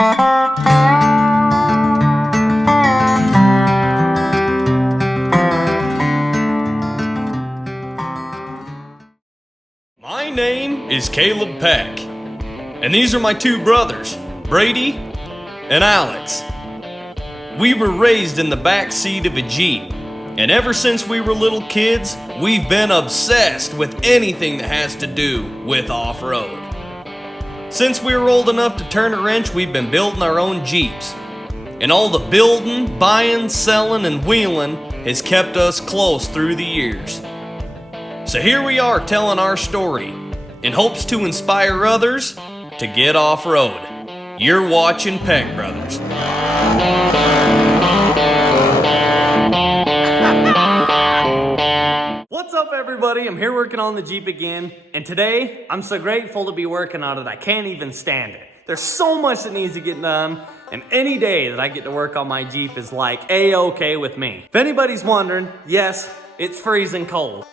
My name is Cayleb Peck, and these are my two brothers, Brady and Alex. We were raised in the back seat of a Jeep, and ever since we were little kids, we've been obsessed with anything that has to do with off-road. Since we were old enough to turn a wrench, we've been building our own Jeeps. And all the building, buying, selling, and wheeling has kept us close through the years. So here we are telling our story in hopes to inspire others to get off-road. You're watching PeckBrothers. What's up, everybody? I'm here working on the Jeep again, and today I'm so grateful to be working on it I can't even stand it. There's so much that needs to get done, and any day that I get to work on my Jeep is like A-okay with me. If anybody's wondering, yes, it's freezing cold.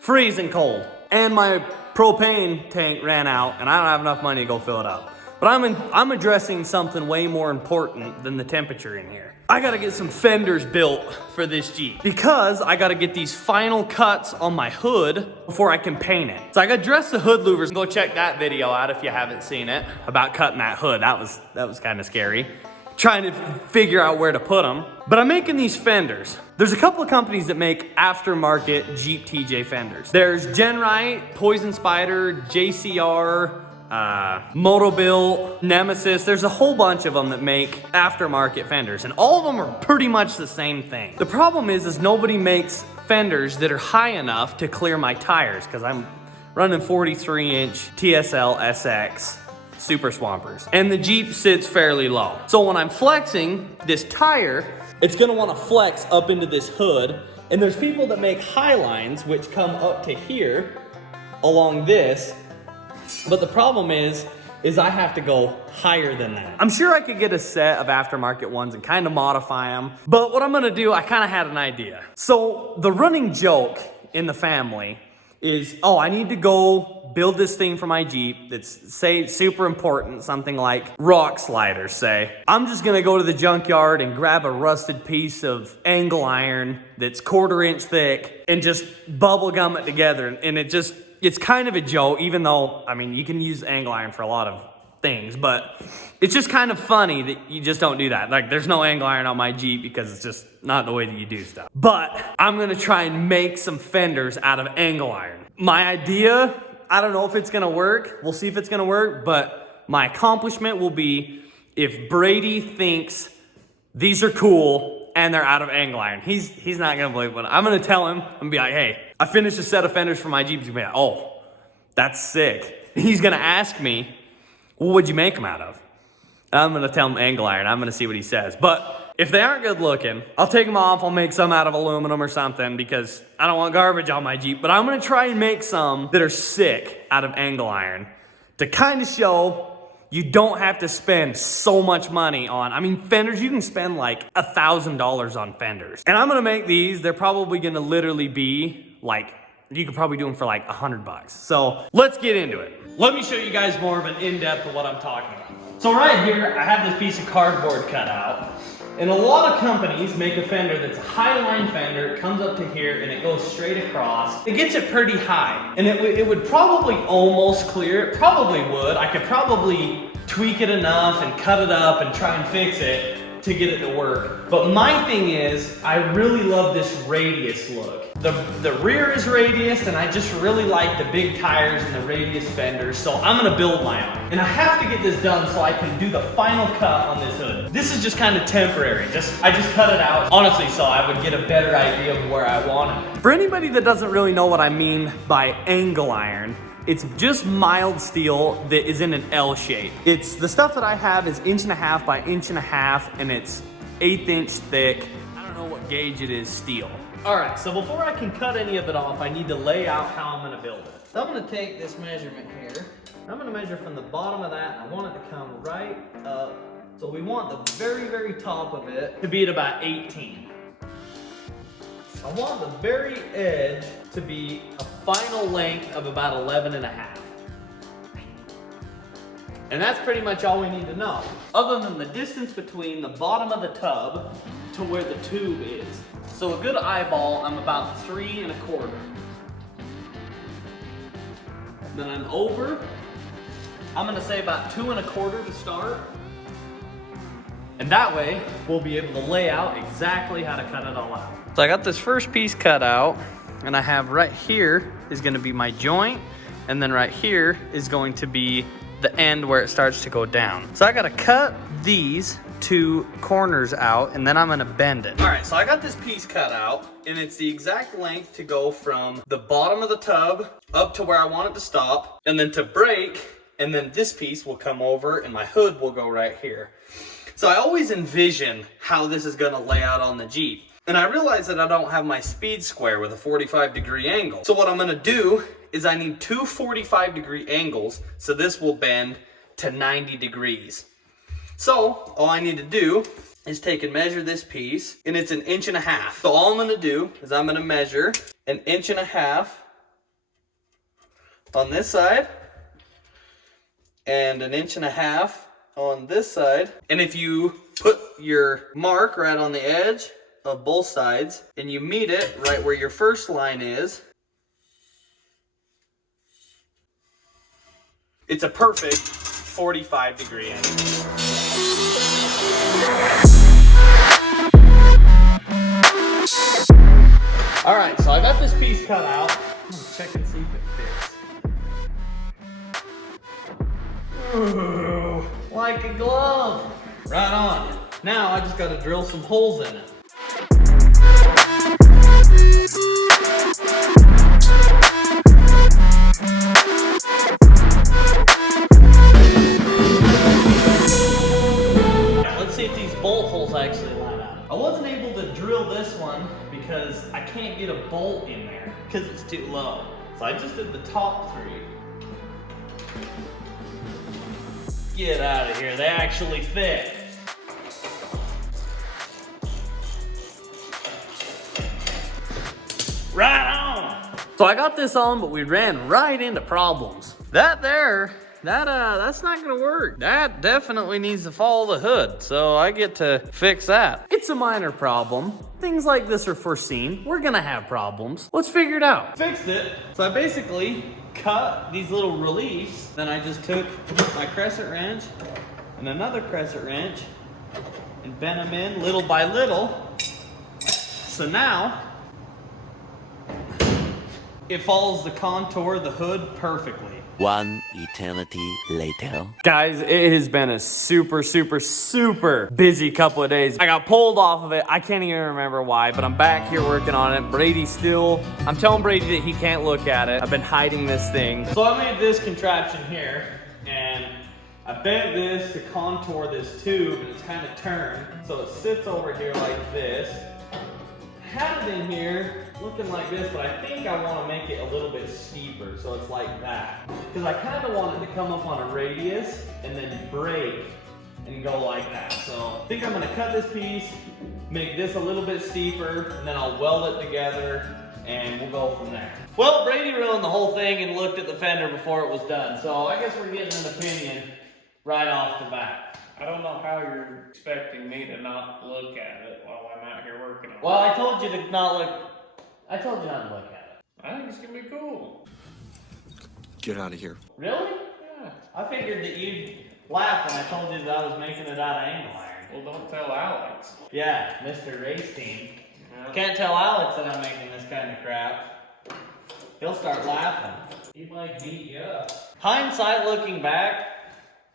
Freezing cold. And my propane tank ran out, and I don't have enough money to go fill it up. But I'm addressing something way more important than the temperature in here. I gotta get some fenders built for this Jeep because I gotta get these final cuts on my hood before I can paint it. So I gotta dress the hood louvers. Go check that video out if you haven't seen it about cutting that hood. That was kind of scary. Trying to figure out where to put them. But I'm making these fenders. There's a couple of companies that make aftermarket Jeep TJ fenders. There's Genrite, Poison Spider, JCR, Motobilt, Nemesis. There's a whole bunch of them that make aftermarket fenders, and all of them are pretty much the same thing. The problem is nobody makes fenders that are high enough to clear my tires, because I'm running 43-inch TSL SX Super Swampers, and the Jeep sits fairly low. So when I'm flexing this tire, it's gonna wanna flex up into this hood, and there's people that make high lines which come up to here along this. But the problem is I have to go higher than that. I'm sure I could get a set of aftermarket ones and kind of modify them. But what I'm gonna do, I kind of had an idea. So the running joke in the family is, oh, I need to go build this thing for my Jeep that's, say, super important, something like rock sliders, say. I'm just gonna go to the junkyard and grab a rusted piece of angle iron that's 1/4 inch thick and just bubble gum it together, and it's kind of a joke, even though, I mean, you can use angle iron for a lot of things, but it's just kind of funny that you just don't do that. Like, there's no angle iron on my Jeep because it's just not the way that you do stuff. But I'm gonna try and make some fenders out of angle iron. My idea, I don't know if it's gonna work. We'll see if it's gonna work, but my accomplishment will be if Brady thinks these are cool and they're out of angle iron. He's not gonna believe it. I'm gonna tell him, I'm gonna be like, hey, I finished a set of fenders for my Jeep. He's gonna be like, oh, that's sick. He's gonna ask me, well, what'd you make them out of? I'm gonna tell him angle iron. I'm gonna see what he says. But if they aren't good looking, I'll take them off. I'll make some out of aluminum or something because I don't want garbage on my Jeep. But I'm gonna try and make some that are sick out of angle iron to kind of show you don't have to spend so much money on, I mean, fenders, you can spend like $1,000 on fenders. And I'm gonna make these, they're probably gonna literally be like, you could probably do them for like $100. So let's get into it. Let me show you guys more of an in-depth of what I'm talking about. So right here, I have this piece of cardboard cut out. And a lot of companies make a fender that's a high line fender. It comes up to here and it goes straight across. It gets it pretty high. And it would probably almost clear. It probably would. I could probably tweak it enough and cut it up and try and fix it to get it to work. But my thing is, I really love this radius look. The rear is radius, and I just really like the big tires and the radius fenders, so I'm gonna build my own. And I have to get this done so I can do the final cut on this hood. This is just kind of temporary. I just cut it out, honestly, so I would get a better idea of where I want it. For anybody that doesn't really know what I mean by angle iron, it's just mild steel that is in an L shape. It's the stuff that I have is 1.5 by 1.5 and it's 1/8 inch thick. I don't know what gauge it is steel. All right, so before I can cut any of it off, I need to lay out how I'm gonna build it. So I'm gonna take this measurement here. I'm gonna measure from the bottom of that. I want it to come right up. So we want the very, very top of it to be at about 18. I want the very edge to be a final length of about 11.5. And that's pretty much all we need to know, other than the distance between the bottom of the tub to where the tube is. So a good eyeball, I'm about 3 1/4. Then I'm over, I'm gonna say about 2 1/4 to start. And that way, we'll be able to lay out exactly how to cut it all out. So I got this first piece cut out, and I have right here is gonna be my joint, and then right here is going to be the end where it starts to go down. So I gotta cut these 2 corners out, and then I'm gonna bend it. All right, so I got this piece cut out, and it's the exact length to go from the bottom of the tub up to where I want it to stop, and then to break, and then this piece will come over, and my hood will go right here. So I always envision how this is gonna lay out on the Jeep. And I realize that I don't have my speed square with a 45-degree angle. So what I'm gonna do is I need 2 45-degree angles, so this will bend to 90 degrees. So all I need to do is take and measure this piece, and it's 1.5 inches. So all I'm gonna do is I'm gonna measure 1.5 inches on this side, and 1.5 inches on this side. And if you put your mark right on the edge of both sides and you meet it right where your first line is, it's a perfect 45-degree angle. All right, so I got this piece cut out. I'm gonna check and see if it fits. Ooh, like a glove. Right on. Now I just gotta drill some holes in it. Now let's see if these bolt holes actually line up. I wasn't able to drill this one because I can't get a bolt in there because it's too low. So I just did the top 3. Get out of here, they actually fit. Right on! So I got this on, but we ran right into problems. That's not gonna work. That definitely needs to follow the hood, so I get to fix that. It's a minor problem. Things like this are foreseen. We're gonna have problems. Let's figure it out. Fixed it. So I basically cut these little reliefs. Then I just took my crescent wrench and another crescent wrench and bent them in little by little. So now it follows the contour of the hood perfectly. 1 eternity later. Guys, it has been a super busy couple of days. I got pulled off of it. I can't even remember why, but I'm back here working on it. I'm telling Brady that he can't look at it. I've been hiding this thing. So I made this contraption here, and I bent this to contour this tube, and it's kind of turned. So it sits over here like this. Had it in here looking like this, but I think I want to make it a little bit steeper, so it's like that. Because I kind of want it to come up on a radius and then break and go like that. So I think I'm going to cut this piece, make this a little bit steeper, and then I'll weld it together and we'll go from there. Well, Brady ruined the whole thing and looked at the fender before it was done, so I guess we're getting an opinion right off the bat. I don't know how you're expecting me to not look at it while I'm out here working on it. Well, I told you to not look. I told you not to look at it. I think it's gonna be cool. Get out of here. Really? Yeah. I figured that you'd laugh when I told you that I was making it out of angle iron. Well, don't tell Alex. Yeah, Mr. Race Team. Yeah. Can't tell Alex that I'm making this kind of crap. He'll start laughing. He might beat you up. Hindsight looking back,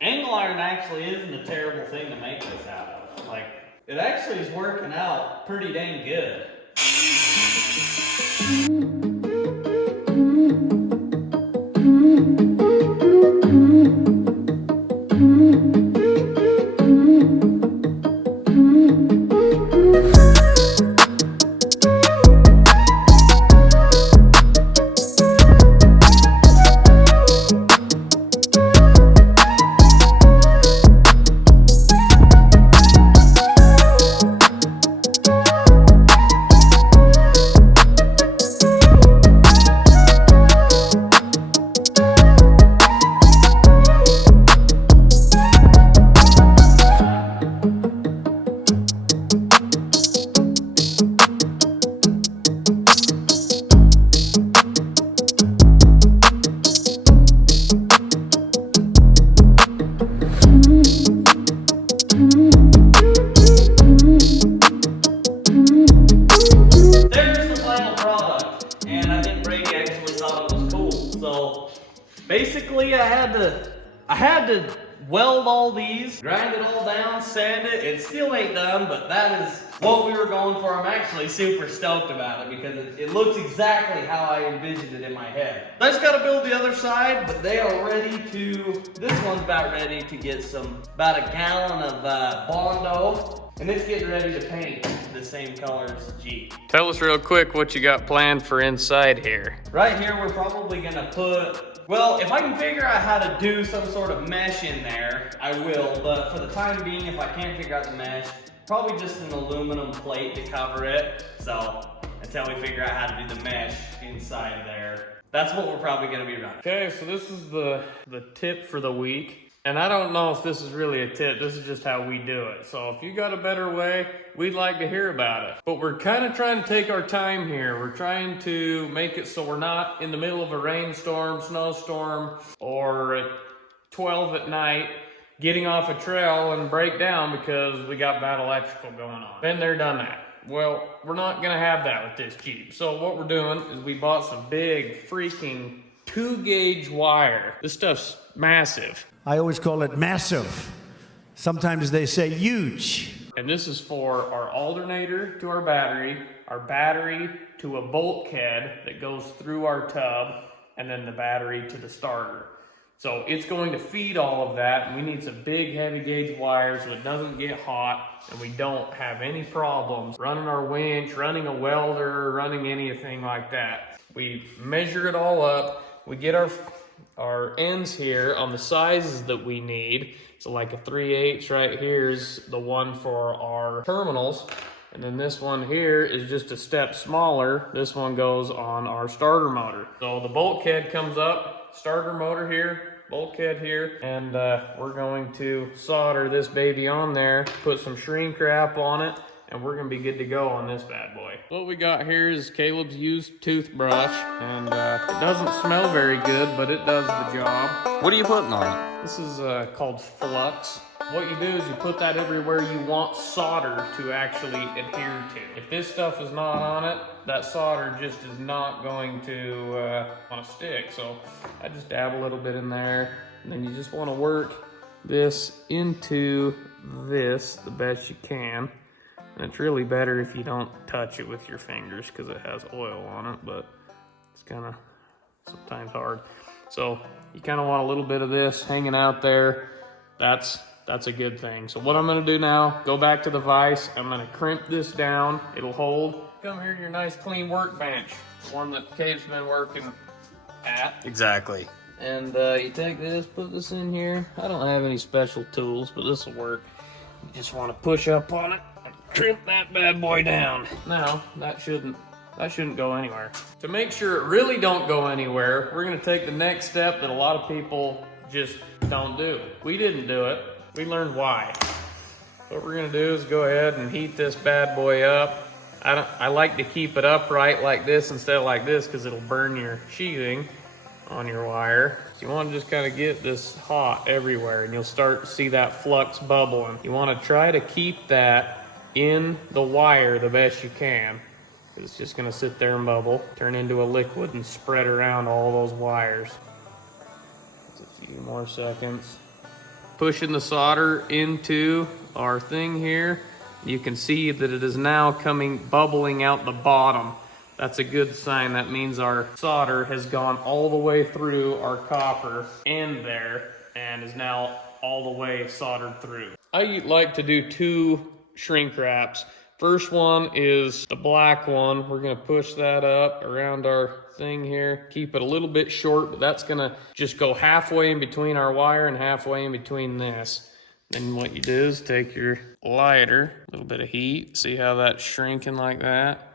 angle iron actually isn't a terrible thing to make this out of. Like, it actually is working out pretty dang good. all down, sand it. It still ain't done, but that is what we were going for. I'm actually super stoked about it because it looks exactly how I envisioned it in my head. I just gotta build the other side, but they are ready to, this one's about ready to get about a gallon of Bondo. And it's getting ready to paint the same color as the Jeep. Tell us real quick what you got planned for inside here. Right here, we're probably gonna put, well, if I can figure out how to do some sort of mesh in there, I will. But for the time being, if I can't figure out the mesh, probably just an aluminum plate to cover it. So until we figure out how to do the mesh inside there, that's what we're probably gonna be running. Okay, so this is the tip for the week. And I don't know if this is really a tip, this is just how we do it. So if you got a better way, we'd like to hear about it. But we're kind of trying to take our time here. We're trying to make it so we're not in the middle of a rainstorm, snowstorm, or at 12 at night, getting off a trail and break down because we got bad electrical going on. Been there, done that. Well, we're not gonna have that with this Jeep. So what we're doing is we bought some big freaking 2-gauge wire. This stuff's massive. I always call it massive. Sometimes they say huge. And this is for our alternator to our battery to a bulkhead that goes through our tub, and then the battery to the starter. So it's going to feed all of that, and we need some big heavy gauge wires so it doesn't get hot and we don't have any problems running our winch, running a welder, running anything like that. We measure it all up. We get our ends here on the sizes that we need. So like a 3/8 right here is the one for our terminals. And then this one here is just a step smaller. This one goes on our starter motor. So the bulkhead comes up, starter motor here, bulkhead here, and we're going to solder this baby on there, put some shrink wrap on it, and we're gonna be good to go on this bad boy. What we got here is Cayleb's used toothbrush, and it doesn't smell very good, but it does the job. What are you putting on it? This is called flux. What you do is you put that everywhere you want solder to actually adhere to. If this stuff is not on it, that solder just is not going to want to stick. So I just dab a little bit in there, and then you just want to work this into this the best you can. And it's really better if you don't touch it with your fingers because it has oil on it, but it's kind of sometimes hard. So you kind of want a little bit of this hanging out there. That's a good thing. So what I'm gonna do now, go back to the vise. I'm gonna crimp this down. It'll hold. Come here to your nice clean workbench, one that Cave's been working at. Exactly. And you take this, put this in here. I don't have any special tools, but this will work. You just want to push up on it and crimp that bad boy down. Now, that shouldn't go anywhere. To make sure it really don't go anywhere, we're gonna take the next step that a lot of people just don't do. We didn't do it. We learned why. What we're gonna do is go ahead and heat this bad boy up. I like to keep it upright like this instead of like this because it'll burn your sheathing on your wire. So you want to just kind of get this hot everywhere, and you'll start to see that flux bubbling. You want to try to keep that in the wire the best you can. It's just going to sit there and bubble, turn into a liquid, and spread around all those wires. Just a few more seconds. Pushing the solder into our thing here. You can see that it is now bubbling out the bottom. That's a good sign. That means our solder has gone all the way through our copper end there and is now all the way soldered through. I like to do 2 shrink wraps. First one is the black one. We're gonna push that up around our thing here. Keep it a little bit short, but that's gonna just go halfway in between our wire and halfway in between this. Then what you do is take your lighter, a little bit of heat, see how that's shrinking like that?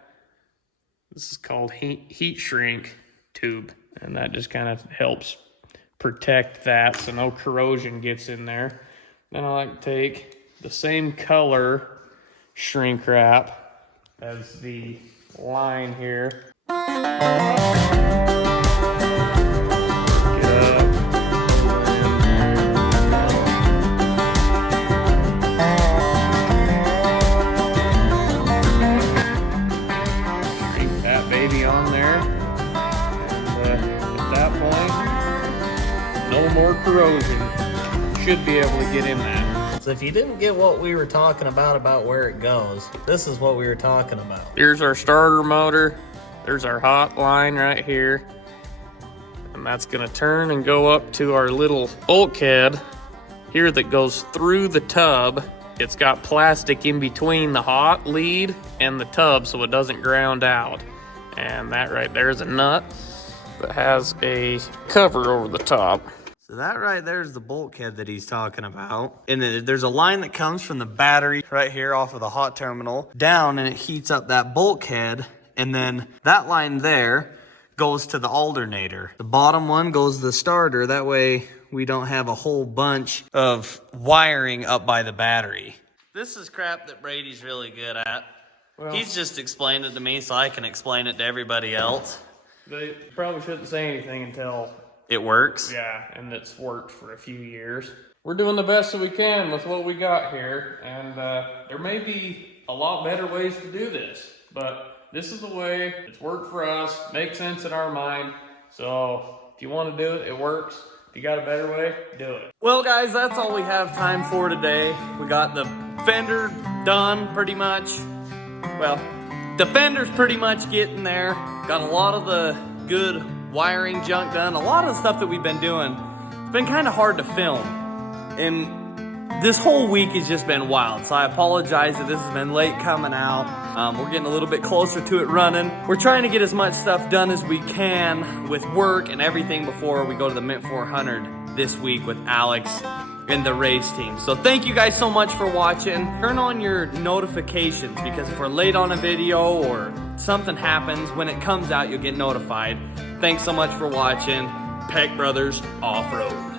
This is called heat shrink tube, and that just kind of helps protect that so no corrosion gets in there. Then I like to take the same color shrink wrap as the line here. More corrosion should be able to get in that. So if you didn't get what we were talking about where it goes, this is what we were talking about. Here's our starter motor. There's our hot line right here. And that's gonna turn and go up to our little bulkhead here that goes through the tub. It's got plastic in between the hot lead and the tub so it doesn't ground out. And that right there is a nut that has a cover over the top. So that right there is the bulkhead that he's talking about. And then there's a line that comes from the battery right here off of the hot terminal down, and it heats up that bulkhead. And then that line there goes to the alternator. The bottom one goes to the starter. That way we don't have a whole bunch of wiring up by the battery. This is crap that Brady's really good at. Well, He's just explained it to me so I can explain it to everybody else. they probably shouldn't say anything until, It works. yeah, and it's worked for a few years. We're doing the best that we can with what we got here, and there may be a lot better ways to do this, but this is the way it's worked for us, makes sense in our mind. So if you want to do it, it works. If you got a better way, do it. Well, guys, that's all we have time for today. We got the fender done pretty much. Well, the fender's pretty much getting there. Got a lot of the good wiring junk done. A lot of the stuff that we've been doing, it's been kind of hard to film. And this whole week has just been wild, so I apologize that this has been late coming out. We're getting a little bit closer to it running. We're trying to get as much stuff done as we can with work and everything before we go to the Mint 400 this week with Alex and the race team. So thank you guys so much for watching. Turn on your notifications, because if we're late on a video or something happens, when it comes out, you'll get notified. Thanks so much for watching. PeckBrothers Off-Road.